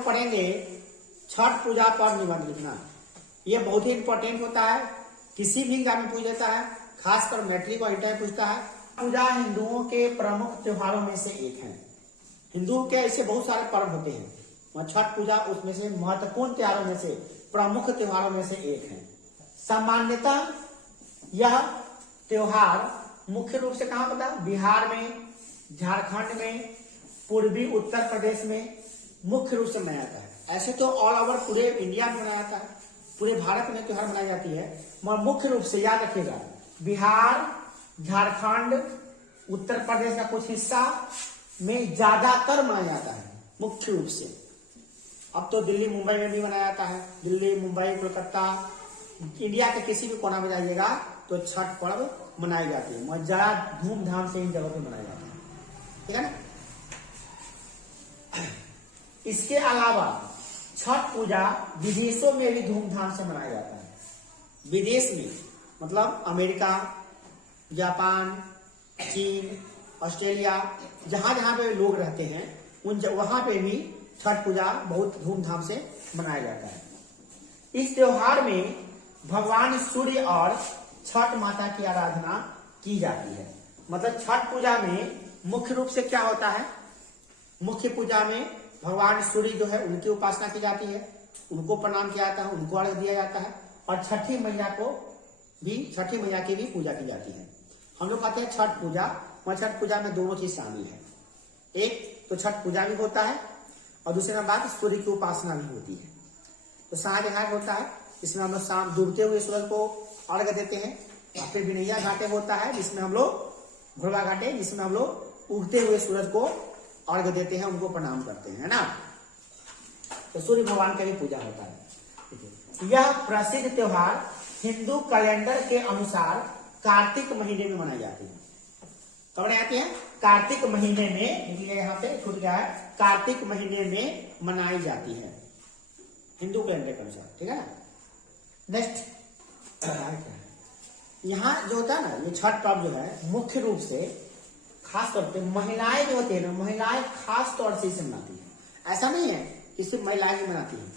लोग पढ़ेंगे छठ पूजा पर निबंध लिखना। ये बहुत ही इंपॉर्टेंट होता है, किसी भी एग्जाम में पूछ लेता है, खासकर मैट्रिक और इंटर पूछता है। पूजा हिंदुओं के प्रमुख त्योहारों में से एक है। हिंदुओं के ऐसे बहुत सारे पर्व होते हैं, छठ पूजा उसमें से महत्वपूर्ण त्योहारों में से, प्रमुख त्योहारों में से एक है। सामान्यतः यह त्योहार मुख्य रूप से कहां पता है? बिहार में, झारखंड में, पूर्वी उत्तर प्रदेश में मुख्य रूप से मनाया जाता है। ऐसे तो ऑल ओवर पूरे इंडिया में मनाया जाता है, पूरे भारत में त्योहार मनाई जाती है, मगर मुख्य रूप से याद रखिएगा बिहार, झारखंड, उत्तर प्रदेश का कुछ हिस्सा में ज्यादातर मनाया जाता है मुख्य रूप से। अब तो दिल्ली मुंबई में भी मनाया जाता है, दिल्ली मुंबई कोलकाता, इंडिया के किसी भी कोना में जाइएगा तो छठ पर्व मनाई जाती है, मगर ज्यादा धूमधाम से इन जगहों पे मनाया जाता है, ठीक है ना। इसके अलावा छठ पूजा विदेशों में भी धूमधाम से मनाया जाता है। विदेश में मतलब अमेरिका, जापान, चीन, ऑस्ट्रेलिया, जहां जहां पे लोग रहते हैं वहां पे भी छठ पूजा बहुत धूमधाम से मनाया जाता है। इस त्योहार में भगवान सूर्य और छठ माता की आराधना की जाती है। मतलब छठ पूजा में मुख्य रूप से क्या होता है? मुख्य पूजा में भगवान सूर्य जो है उनकी उपासना की जाती है, उनको प्रणाम किया जाता है, उनको अर्घ दिया जाता है, और छठी मैया की भी पूजा की जाती है। हम लोग कहते हैं छठ पूजा, और छठ पूजा में दोनों चीज शामिल है। एक तो छठ पूजा भी होता है और दूसरी बात सूर्य की उपासना भी होती है। तो शाम घाट होता है, इसमें हम लोग शाम डूबते हुए सूरज को अर्घ देते हैं। और फिर विनैया घाटे होता है जिसमें हम लोग घोड़वा घाटे, जिसमें हम लोग उगते हुए सूरज को अर्घ देते हैं, उनको प्रणाम करते हैं, है ना। तो सूर्य भगवान की भी पूजा होता है। यह प्रसिद्ध त्योहार हिंदू कैलेंडर के अनुसार कार्तिक महीने में मनाई जाती है। कब मनाई है? कार्तिक महीने में, यहाँ पे छूट गया है, कार्तिक महीने में मनाई जाती है हिंदू कैलेंडर के अनुसार, ठीक है ना। नेक्स्ट यहाँ जो होता है ना, ये छठ पर्व जो है मुख्य रूप से खास तौर पे महिलाएं जो होती है ना, महिलाएं खास तौर से इसे मनाती है। ऐसा नहीं है कि सिर्फ महिलाएं ही मनाती है,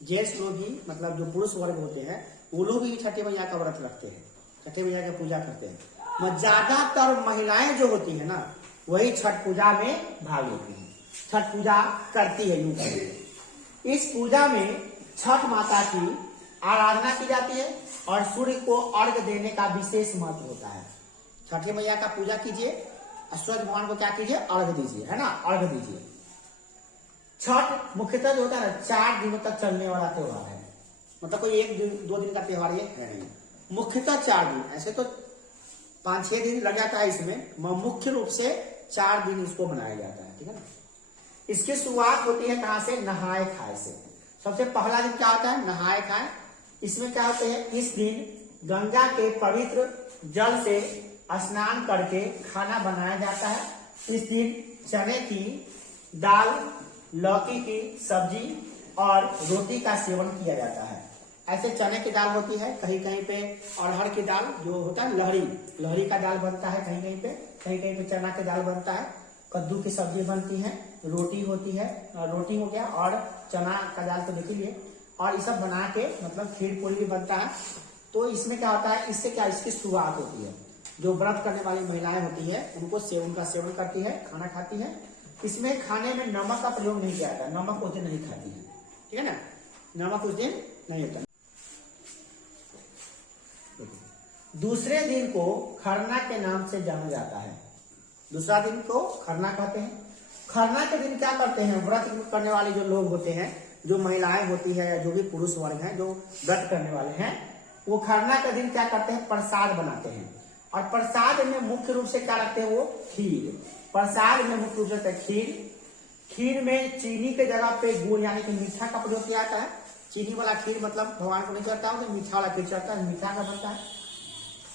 जेंट्स लोग भी, मतलब जो पुरुष वर्ग होते हैं वो लोग भी छठी मैया का व्रत रखते हैं, छठी मैया की पूजा करते हैं। मगर ज्यादातर महिलाएं जो होती है ना वही छठ पूजा में भाग लेती है, छठ पूजा करती है। यूं करती इस पूजा में छठ माता की आराधना की जाती है और सूर्य को अर्घ देने का विशेष महत्व होता है। छठी मैया का पूजा कीजिए, सूरज भगवान को क्या कीजिए? अर्घ दीजिए, है ना, अर्घ दीजिए। छठ मुख्यतः जो होता है ना 4 दिनों तक चलने वाला त्योहार है, मतलब कोई 1-2 दिन का त्योहार ये है नहीं, मुख्यतः 4 दिन। ऐसे तो 5-6 दिन लग जाता है इसमें, मुख्य रूप से 4 दिन इसको मनाया जाता है, ठीक है ना। इसकी शुरुआत होती है कहां से? नहाए खाए से। सबसे पहला दिन क्या होता है? नहाए खाए। इसमें क्या होते हैं? इस दिन गंगा के पवित्र जल से स्नान करके खाना बनाया जाता है। इस दिन चने की दाल, लौकी की सब्जी और रोटी का सेवन किया जाता है। ऐसे चने की दाल होती है, कहीं कहीं पे अरहर की दाल जो होता है लहरी का दाल बनता है, कहीं कहीं पे चना की दाल बनता है, कद्दू की सब्जी बनती है, रोटी होती है, रोटी हो गया, और चना का दाल तो देख लीजिए, और ये सब बना के मतलब खीर पूरी भी बनता है। तो इसमें क्या होता है? इससे क्या इसकी शुरुआत होती है। जो व्रत करने वाली महिलाएं होती है उनका सेवन करती है, खाना खाती है। इसमें खाने में नमक का प्रयोग नहीं किया जाता, नमक उस दिन नहीं खाती है, ठीक है ना, नमक उस दिन नहीं होता। दूसरे दिन को खरना के नाम से जाना जाता है। दूसरा दिन को खरना कहते हैं। खरना के दिन क्या करते हैं? व्रत करने वाले जो लोग होते हैं, जो महिलाएं होती है या जो भी पुरुष वर्ग हैं जो व्रत करने वाले हैं, वो खरना के दिन क्या करते हैं? प्रसाद बनाते हैं। और प्रसाद में मुख्य रूप से क्या रखते हैं? वो खीर। प्रसाद में मुख्य रूप से खीर में चीनी के जगह पे गुड़ यानी कि मीठा का प्रयोग किया जाता है। चीनी वाला खीर मतलब भगवान को नहीं चढ़ता है, तो मीठा वाला खीर चढ़ता है, मीठा का बनता है।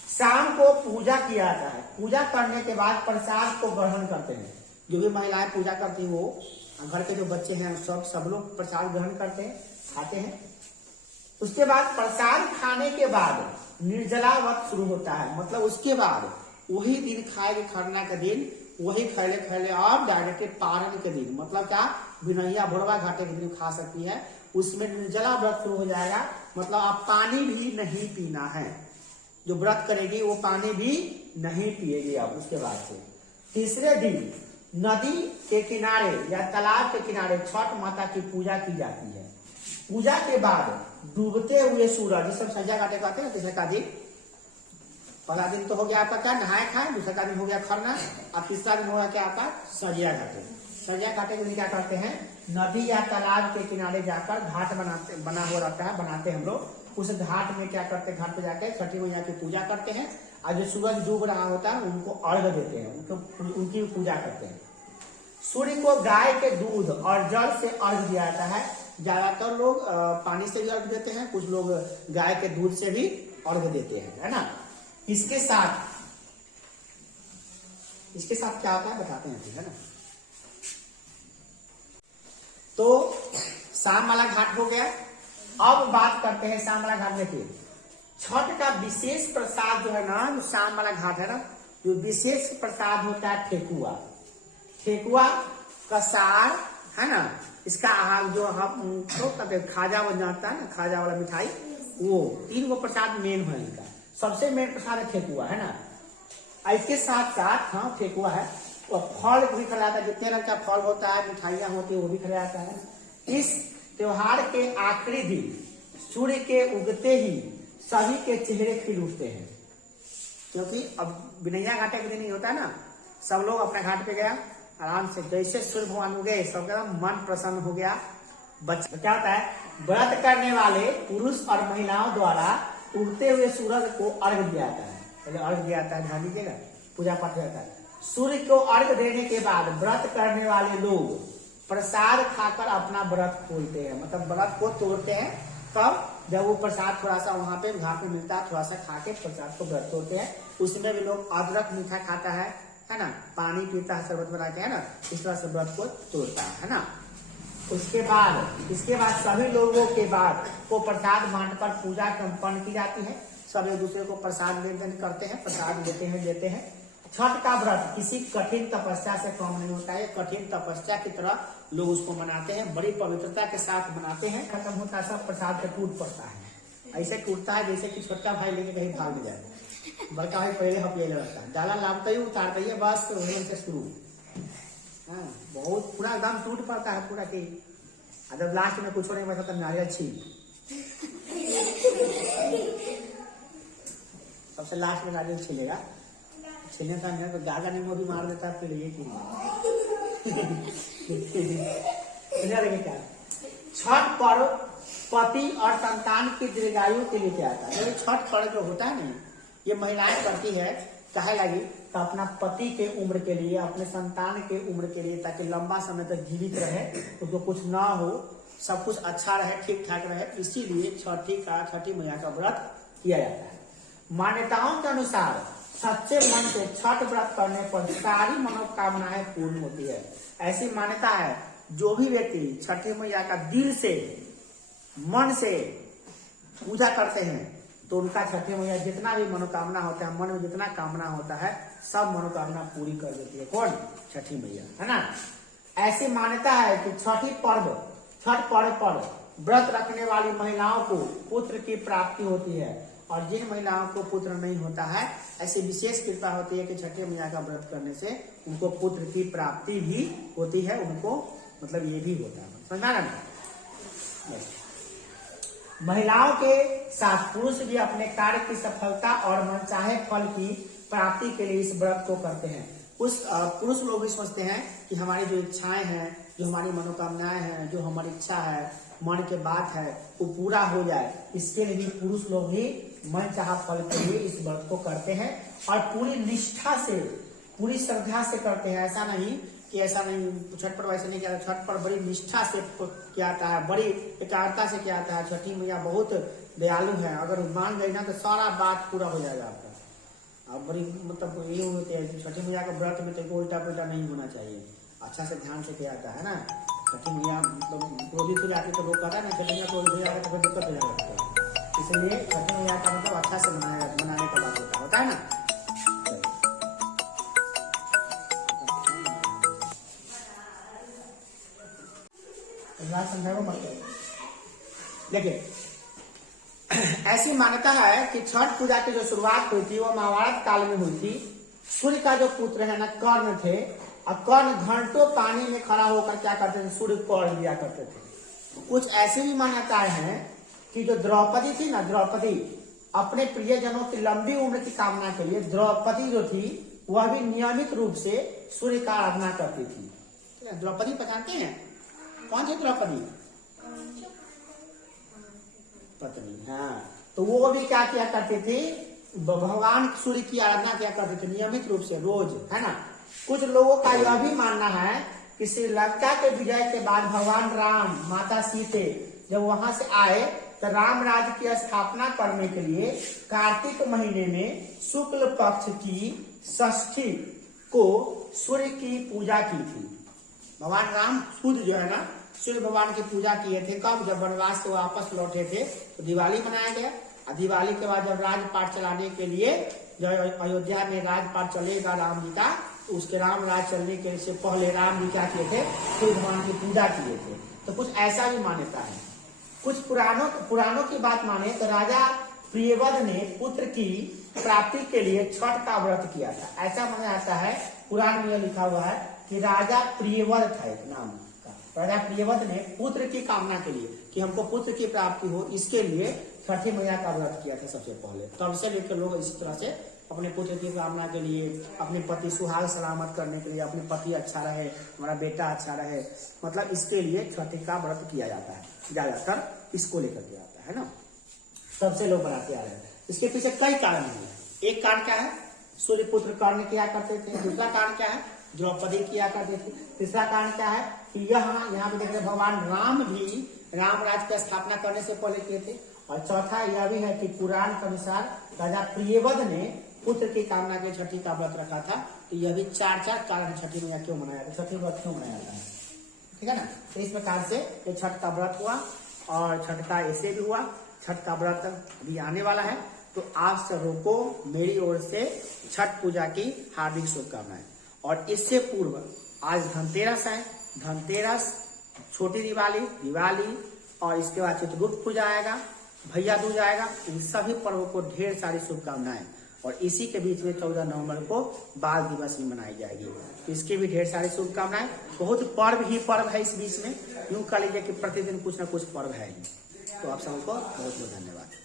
शाम को पूजा किया जाता है। पूजा करने के बाद प्रसाद को ग्रहण करते हैं। जो भी महिलाएं पूजा करती हैं वो, घर के जो बच्चे हैं सब लोग प्रसाद ग्रहण करते हैं, खाते हैं। उसके बाद प्रसाद खाने के बाद निर्जला व्रत शुरू होता है। मतलब उसके बाद वही दिन खाएगी, खरना का दिन वही खैले खैले और डायरेक्ट पारण के दिन, मतलब क्या, बिनैया भोरवा घाटे के दिन खा सकती है। उसमें निर्जला व्रत शुरू हो जाएगा, मतलब आप पानी भी नहीं पीना है। जो व्रत करेगी वो पानी भी नहीं पिएगी अब उसके बाद से। तीसरे दिन नदी के किनारे या तालाब के किनारे छठ माता की पूजा की जाती है। पूजा के बाद डूबते हुए सूरज, जिस संज्ञा घाटे कहते हैं, तीसरे का दिन, पहला दिन तो हो गया आपका क्या, नहाए खाए, दूसरा का दिन हो गया खरना, और तीसरा दिन हो गया क्या आपका संज्ञा घाटे। संज्ञा घाटे के दिन क्या करते हैं, नदी या तालाब के किनारे जाकर घाट बना हुआ रहता है, बनाते हैं हम लोग। उस घाट में क्या करते हैं, घाट पे जाकर छठी मैया की पूजा करते हैं, और जो सूरज डूब रहा होता है उनको अर्घ देते हैं, उनकी पूजा करते हैं। सूर्य को गाय के दूध और जल से अर्घ दिया जाता है। ज्यादातर लोग पानी से भी अर्घ देते हैं, कुछ लोग गाय के दूध से भी अर्घ देते हैं, है ना। इसके साथ क्या होता है बताते हैं, ठीक है ना। तो शाम वाला घाट हो गया। अब बात करते हैं शाम वाला घाट में की छठ का विशेष प्रसाद जो है ना, जो शाम वाला घाट है ना, जो विशेष प्रसाद होता है ठेकुआ। ठेकुआ का सार है ना, इसका आहार जो हम तो खाजा बन जाता है ना, खाजा वाला मिठाई, वो 3 गो प्रसाद मेन है इनका। सबसे मेन प्रसाद है ठेकुआ, है ना। इसके साथ साथ हाँ ठेकुआ है, और फल भी खिलाता है, जितने रंग का फल होता है, मिठाइयाँ होती है, वो भी खिलाता है। इस त्योहार के आखिरी दिन सूर्य के उगते ही सभी के चेहरे खिल उठते हैं, क्योंकि अब बिनैया घाटे के दिन ही होता है ना, सब लोग अपने घाट पे गया आराम से, जैसे सूर्य भगवान उगे सबका मन प्रसन्न हो गया। बच्चा क्या होता है, व्रत करने वाले पुरुष और महिलाओं द्वारा उगते हुए सूरज को अर्घ दिया जाता है। पहले अर्घ दिया जाता है, ध्यान दीजिएगा, पूजा पाठ जाता है। सूर्य को अर्घ देने के बाद व्रत करने वाले लोग प्रसाद खाकर अपना व्रत खोलते हैं, मतलब व्रत को तोड़ते हैं। तब जब वो प्रसाद थोड़ा सा वहां पे घाट में मिलता है, थोड़ा सा खा के प्रसाद को व्रत तोड़ते हैं। उसमें भी लोग अदरक मीठा खाता है ना, पानी पीता है, शरबत बना के, है ना, इस तरह से व्रत को तोड़ता है ना। इसके बाद सभी लोगों के बाद को प्रसाद बांटकर पूजा संपन्न की जाती है। सब एक दूसरे को प्रसाद लेन करते हैं, प्रसाद देते हैं। छठ का व्रत किसी कठिन तपस्या से कम नहीं होता है, कठिन तपस्या की तरह लोग उसको मनाते हैं, बड़ी पवित्रता के साथ मनाते हैं। खत्म होता है सब प्रसाद से टूट पड़ता है, ऐसे टूटता है जैसे कि छोटा भाई लेके कहीं भाग जाए, बड़का भाई पहले हपले रहता है, डाला लाभता ही उतारता ही बस, तो वहीं से शुरू। हाँ, बहुत पूरा एकदम टूट पड़ता है पूरा की। जब लास्ट में कुछ नहीं बचा तो नारियल छील, सबसे लास्ट में नारियल छीलेगा, छीलने का नहीं तो गागा नींबू भी मार देता है, फिर ये की क्या। छठ पर्व पति और संतान की दीर्घायु के लिए क्या आता है। छठ पर्व जो होता है ना, ये महिलाएं करती है, चाहे लगी तो अपना पति के उम्र के लिए, अपने संतान के उम्र के लिए, ताकि लंबा समय तक जीवित रहे, उसको कुछ ना हो, सब कुछ अच्छा रहे, ठीक ठाक रहे, इसीलिए छठी मैया का व्रत किया जाता है। मान्यताओं के अनुसार सच्चे मन से छठ व्रत करने पर सारी मनोकामनाएं पूर्ण होती है। ऐसी मान्यता है, जो भी व्यक्ति छठी मैया का दिल से, मन से पूजा करते हैं, तो उनका छठी मैया जितना भी मनोकामना होता है, मन में जितना कामना होता है, सब मनोकामना पूरी कर देती है। कौन? छठी मैया, है ना। ऐसी मान्यता है कि छठ पर्व पर व्रत रखने वाली महिलाओं को पुत्र की प्राप्ति होती है, और जिन महिलाओं को पुत्र नहीं होता है, ऐसी विशेष कृपा होती है कि छठी मैया का व्रत करने से उनको पुत्र की प्राप्ति भी होती है, उनको मतलब ये भी होता है, समझना ना। महिलाओं के साथ पुरुष भी अपने कार्य की सफलता और मनचाहे फल की प्राप्ति के लिए इस व्रत को करते हैं। उस पुरुष लोग भी सोचते हैं कि हमारी जो इच्छाएं हैं, जो हमारी मनोकामनाएं हैं, जो हमारी इच्छा है, मन के बात है, वो पूरा हो जाए, इसके लिए भी पुरुष लोग भी मन चाहा फल के लिए इस व्रत को करते हैं, और पूरी निष्ठा से, पूरी श्रद्धा से करते हैं। ऐसा नहीं कि छठ पर्व ऐसे नहीं किया जाता, छठ पर्व बड़ी निष्ठा से किया जाता है, बड़ी एकाग्रता से किया जाता है। छठी मैया बहुत दयालु है, अगर मान गई ना तो सारा बात पूरा हो जाएगा आपका। अब बड़ी मतलब ये होते हैं, छठी मैया का व्रत में तो उल्टा पुल्टा नहीं होना चाहिए, अच्छा से ध्यान से किया जाता है ना। छठी मैया मतलब क्रोधित हो जाती तो लोग कहता है ना, छठी मैया क्रोधित हो जाता तो फिर दिक्कत हो जाएगा, इसलिए छठी मैया का मतलब अच्छा से मनाने का बात होता है ना। बात समझाओ मत। देखिए ऐसी मान्यता है कि छठ पूजा की जो शुरुआत हुई थी वो महाभारत काल में हुई थी। सूर्य का जो पुत्र है ना कर्ण थे, और कर्ण घंटों पानी में खड़ा होकर क्या करते थे, सूर्य को अर्घ दिया करते थे। कुछ ऐसी भी मान्यताएं हैं कि जो द्रौपदी थी ना, द्रौपदी अपने प्रियजनों की लंबी उम्र की कामना के लिए द्रौपदी जो थी वह भी नियमित रूप से सूर्य का आराधना करती थी। द्रौपदी पहचानते हैं कौन थी द्रौपदी? पत्नी, हाँ। तो वो भी क्या किया करते थे, भगवान सूर्य की आराधना किया करते थे नियमित रूप से रोज, है ना। कुछ लोगों का यह भी मानना है कि श्रीलंका के विजय के बाद भगवान राम माता सीते जब वहां से आए तो राम राज्य की स्थापना करने के लिए कार्तिक महीने में शुक्ल पक्ष की षष्ठी को सूर्य की पूजा की थी। भगवान राम खुद जो है ना सूर्य भगवान की पूजा किए थे। कब? जब वनवास से वापस लौटे थे तो दिवाली मनाया गया। और दिवाली के बाद जब राजपाट चलाने के लिए जब अयोध्या में राजपाट चलेगा राम जी का, तो उसके राम राज चलने के से पहले राम जी क्या किए थे, सूर्य भगवान की पूजा किए थे। तो कुछ ऐसा भी मान्यता है। कुछ पुराणों की बात माने तो राजा प्रियव्रत ने पुत्र की प्राप्ति के लिए छठ का व्रत किया था। ऐसा माना जाता है, पुराण में लिखा हुआ है कि राजा प्रियव्रत है नाम का, राजा प्रियव्रत ने पुत्र की कामना के लिए कि हमको पुत्र की प्राप्ति हो, इसके लिए छठी मैया का व्रत किया था सबसे पहले। तब से लेकर लोग इसी तरह से अपने पुत्र की कामना के लिए, अपने पति सुहाग सलामत करने के लिए, अपने पति अच्छा रहे, हमारा बेटा अच्छा रहे, मतलब इसके लिए छठी का व्रत किया जाता है। ज्यादातर इसको लेकर के आता है ना, तब से लोग बनाते आ रहे हैं। इसके पीछे कई कारण हैं। एक कारण क्या है, सूर्य पुत्र कर्ण किया करते थे। दूसरा कारण क्या है, द्रौपदी किया करते थे। तीसरा कारण क्या है कि यहाँ पे देख रहे भगवान राम भी राम राज्य की स्थापना करने से पहले किए थे। और चौथा यह भी है कि पुराण के अनुसार राजा प्रियव्रत ने पुत्र की कामना के छठी का व्रत रखा था। तो यह भी चार कारण छठी मैया क्यों मनाया, छठी व्रत क्यों मनाया जाता है, ठीक है ना। तो इस प्रकार से ये छठ का व्रत हुआ और छठ का ऐसे भी हुआ। छठ का व्रत अभी आने वाला है, तो आप सबों को मेरी ओर से छठ पूजा की हार्दिक शुभकामनाएं। और इससे पूर्व आज धनतेरस है, धनतेरस, छोटी दिवाली और इसके बाद चित्रगुप्त पूजा आएगा, भैया दूज आएगा। इन सभी पर्वों को ढेर सारी शुभकामनाएं। और इसी के बीच में 14 नवंबर को बाल दिवस भी मनाई जाएगी। इसकी भी ढेर सारी शुभकामनाएं। बहुत पर्व ही पर्व है इस बीच में, यूं कह लीजिए कि प्रतिदिन कुछ न कुछ पर्व है ही। तो आप सबको बहुत बहुत धन्यवाद।